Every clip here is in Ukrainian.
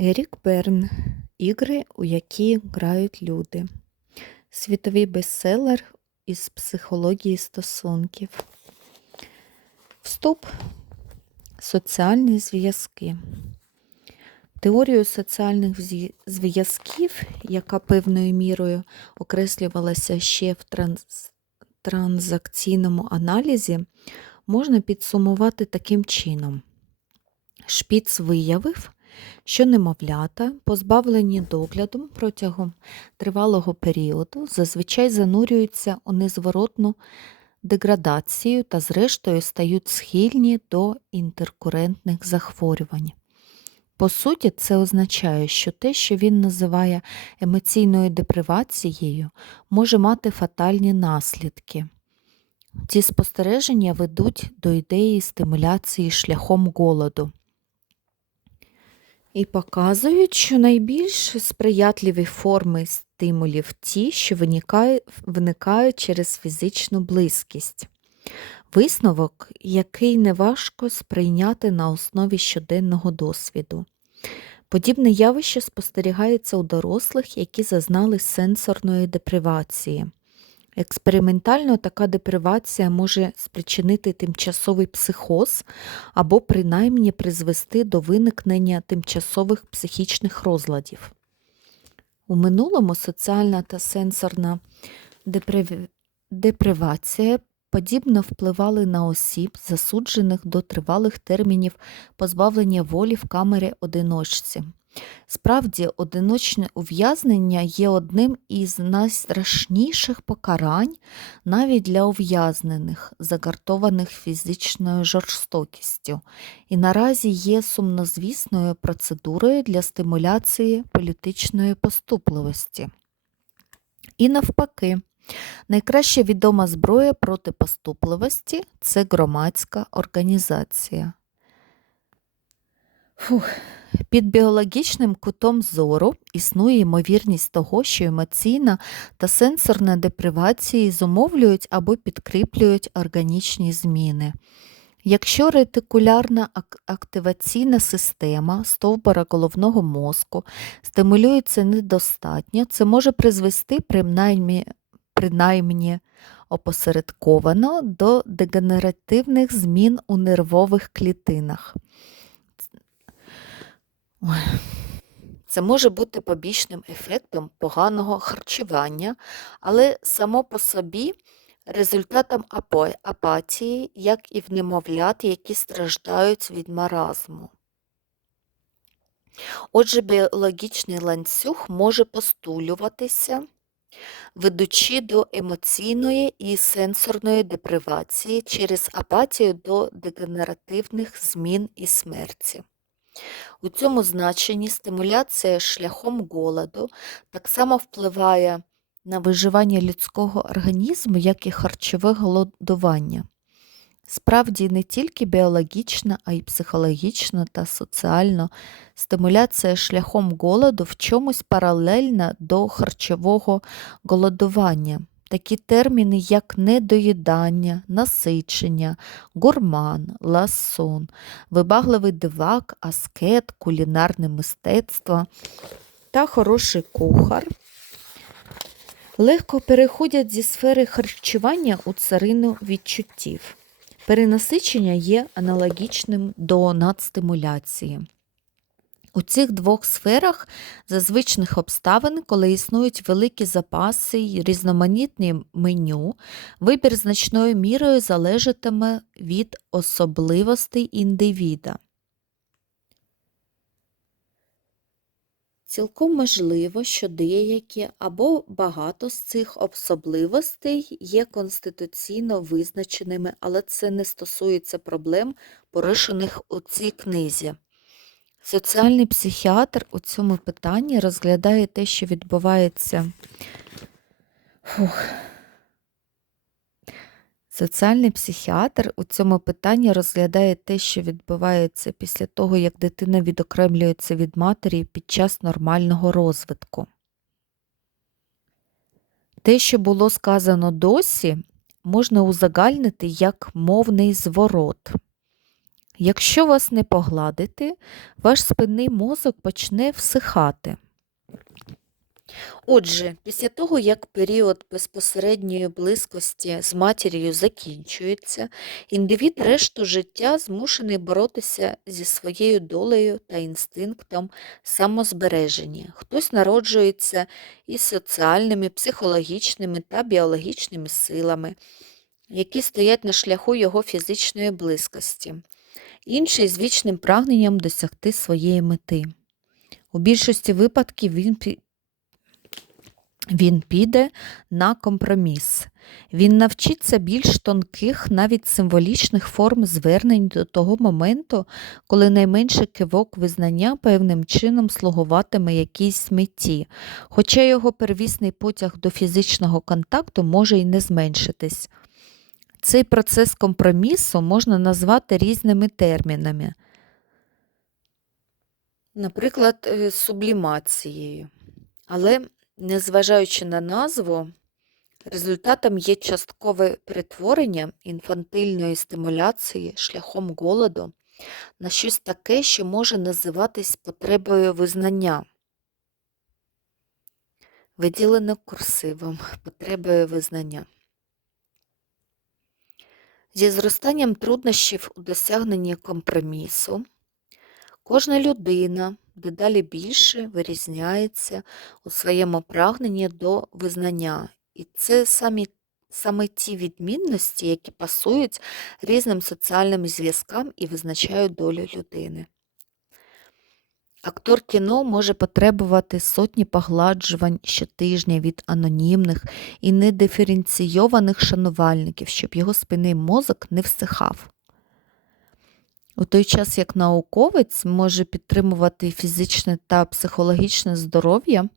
Ерік Берн. Ігри, у які грають люди. Світовий бестселер із психології стосунків. Вступ. Соціальні зв'язки. Теорію соціальних зв'язків, яка певною мірою окреслювалася ще в транс- транзакційному аналізі, можна підсумувати таким чином. Шпіц виявив, що немовлята, позбавлені догляду протягом тривалого періоду, зазвичай занурюються у незворотну деградацію та, зрештою, стають схильні до інтеркурентних захворювань. По суті, це означає, що те, що він називає емоційною депривацією, може мати фатальні наслідки. Ці спостереження ведуть до ідеї стимуляції шляхом голоду і показують, що найбільш сприятливі форми стимулів ті, що виникають, через фізичну близькість. Висновок, який неважко сприйняти на основі щоденного досвіду. Подібне явище спостерігається у дорослих, які зазнали сенсорної депривації. Експериментально така депривація може спричинити тимчасовий психоз або принаймні призвести до виникнення тимчасових психічних розладів. У минулому соціальна та сенсорна деприв- депривація подібно впливали на осіб, засуджених до тривалих термінів позбавлення волі в камері одиночці. Справді, одиночне ув'язнення є одним із найстрашніших покарань навіть для ув'язнених, загартованих фізичною жорстокістю, і наразі є сумнозвісною процедурою для стимуляції політичної поступливості. І навпаки, найкраща відома зброя проти поступливості це громадська організація. Фух. Під біологічним кутом зору існує ймовірність того, що емоційна та сенсорна депривації зумовлюють або підкріплюють органічні зміни. Якщо ретикулярна активаційна система стовбура головного мозку стимулюється недостатньо, це може призвести принаймні, принаймні опосередковано до дегенеративних змін у нервових клітинах. Ой. Це може бути побічним ефектом поганого харчування, але само по собі результатом апатії, як і в немовлят, які страждають від маразму. Отже, біологічний ланцюг може постулюватися, ведучи до емоційної і сенсорної депривації через апатію до дегенеративних змін і смерті. У цьому значенні стимуляція шляхом голоду так само впливає на виживання людського організму, як і харчове голодування. Справді, не тільки біологічна, а й психологічна та соціальна стимуляція шляхом голоду в чомусь паралельна до харчового голодування. Такі терміни, як недоїдання, насичення, гурман, ласон, вибагливий дивак, аскет, кулінарне мистецтво та хороший кухар легко переходять зі сфери харчування у царину відчуттів. Перенасичення є аналогічним до надстимуляції. У цих двох сферах за звичних обставин, коли існують великі запаси й різноманітні меню, вибір значною мірою залежатиме від особливостей індивіда. Цілком можливо, що деякі або багато з цих особливостей є конституційно визначеними, але це не стосується проблем, порушених у цій книзі. Соціальний психіатр у цьому питанні розглядає те, що відбувається. Фух. Соціальний психіатр у цьому питанні розглядає те, що відбувається після того, як дитина відокремлюється від матері під час нормального розвитку. Те, що було сказано досі, можна узагальнити як мовний зворот. Якщо вас не погладити, ваш спинний мозок почне всихати. Отже, після того, як період безпосередньої близькості з матір'ю закінчується, індивід решту життя змушений боротися зі своєю долею та інстинктом самозбереження. Хтось народжується із соціальними, психологічними та біологічними силами, які стоять на шляху його фізичної близькості, інший з вічним прагненням досягти своєї мети. У більшості випадків він він піде на компроміс. Він навчиться більш тонких, навіть символічних форм звернень до того моменту, коли найменший кивок визнання певним чином слугуватиме якійсь меті, хоча його первісний потяг до фізичного контакту може й не зменшитись. Цей процес компромісу можна назвати різними термінами, наприклад, е, сублімацією. Але Незважаючи на назву, результатом є часткове перетворення інфантильної стимуляції шляхом голоду на щось таке, що може називатись потребою визнання. Виділено курсивом потребою визнання. Зі зростанням труднощів у досягненні компромісу кожна людина дедалі більше вирізняється у своєму прагненні до визнання. І це самі, саме ті відмінності, які пасують різним соціальним зв'язкам і визначають долю людини. Актор кіно може потребувати сотні погладжувань щотижня від анонімних і недиференційованих шанувальників, щоб його спинний мозок не всихав. У той час як науковець може підтримувати фізичне та психологічне здоров'я,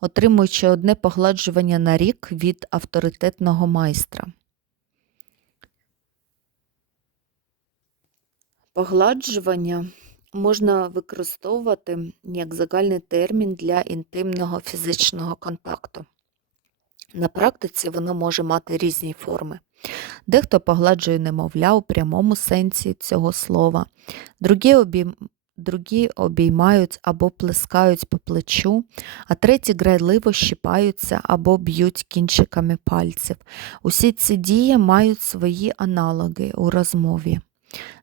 отримуючи одне погладжування на рік від авторитетного майстра. Погладжування можна використовувати як загальний термін для інтимного фізичного контакту. На практиці воно може мати різні форми. Дехто погладжує немовля у прямому сенсі цього слова, другі, обійм... другі обіймають або плескають по плечу, а треті грайливо щипаються або б'ють кінчиками пальців. Усі ці дії мають свої аналоги у розмові.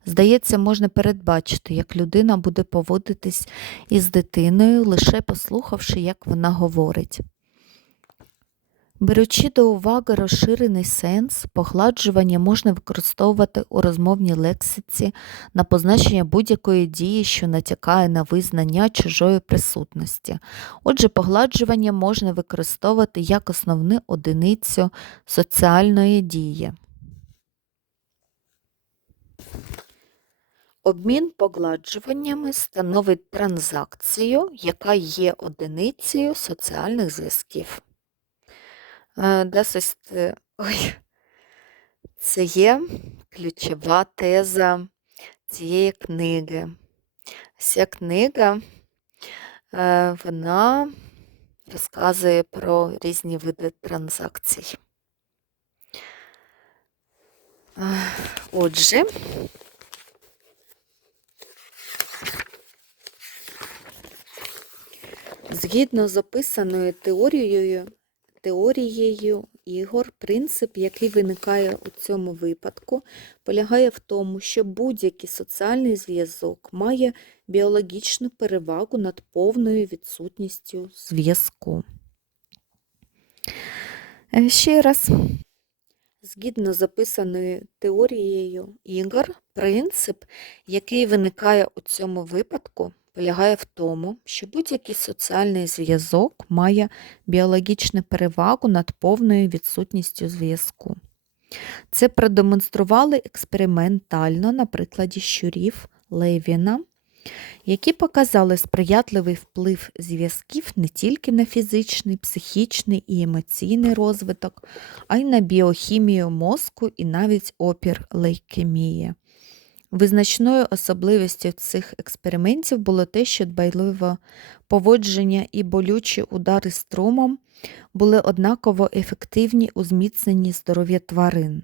Здається, можна передбачити, як людина буде поводитись із дитиною, лише послухавши, як вона говорить. Беручи до уваги розширений сенс, погладжування можна використовувати у розмовній лексиці на позначення будь-якої дії, що натякає на визнання чужої присутності. Отже, погладжування можна використовувати як основну одиницю соціальної дії. Обмін погладжуваннями становить транзакцію, яка є одиницею соціальних зв'язків. Das ist, ой, це є ключова теза цієї книги. Ця книга вона розказує про різні види транзакцій. Отже, згідно з описаною теорією, теорією ігор, принцип, який виникає у цьому випадку, полягає в тому, що будь-який соціальний зв'язок має біологічну перевагу над повною відсутністю зв'язку. Е, ще раз. Згідно з записаною теорією ігор, принцип, який виникає у цьому випадку, полягає в тому, що будь-який соціальний зв'язок має біологічну перевагу над повною відсутністю зв'язку. Це продемонстрували експериментально на прикладі щурів Левіна, які показали сприятливий вплив зв'язків не тільки на фізичний, психічний і емоційний розвиток, а й на біохімію мозку і навіть опір лейкемії. Визначною особливістю цих експериментів було те, що дбайливе поводження і болючі удари струмом були однаково ефективні у зміцненні здоров'я тварин.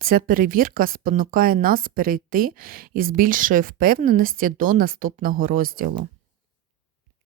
Ця перевірка спонукає нас перейти із більшої впевненості до наступного розділу.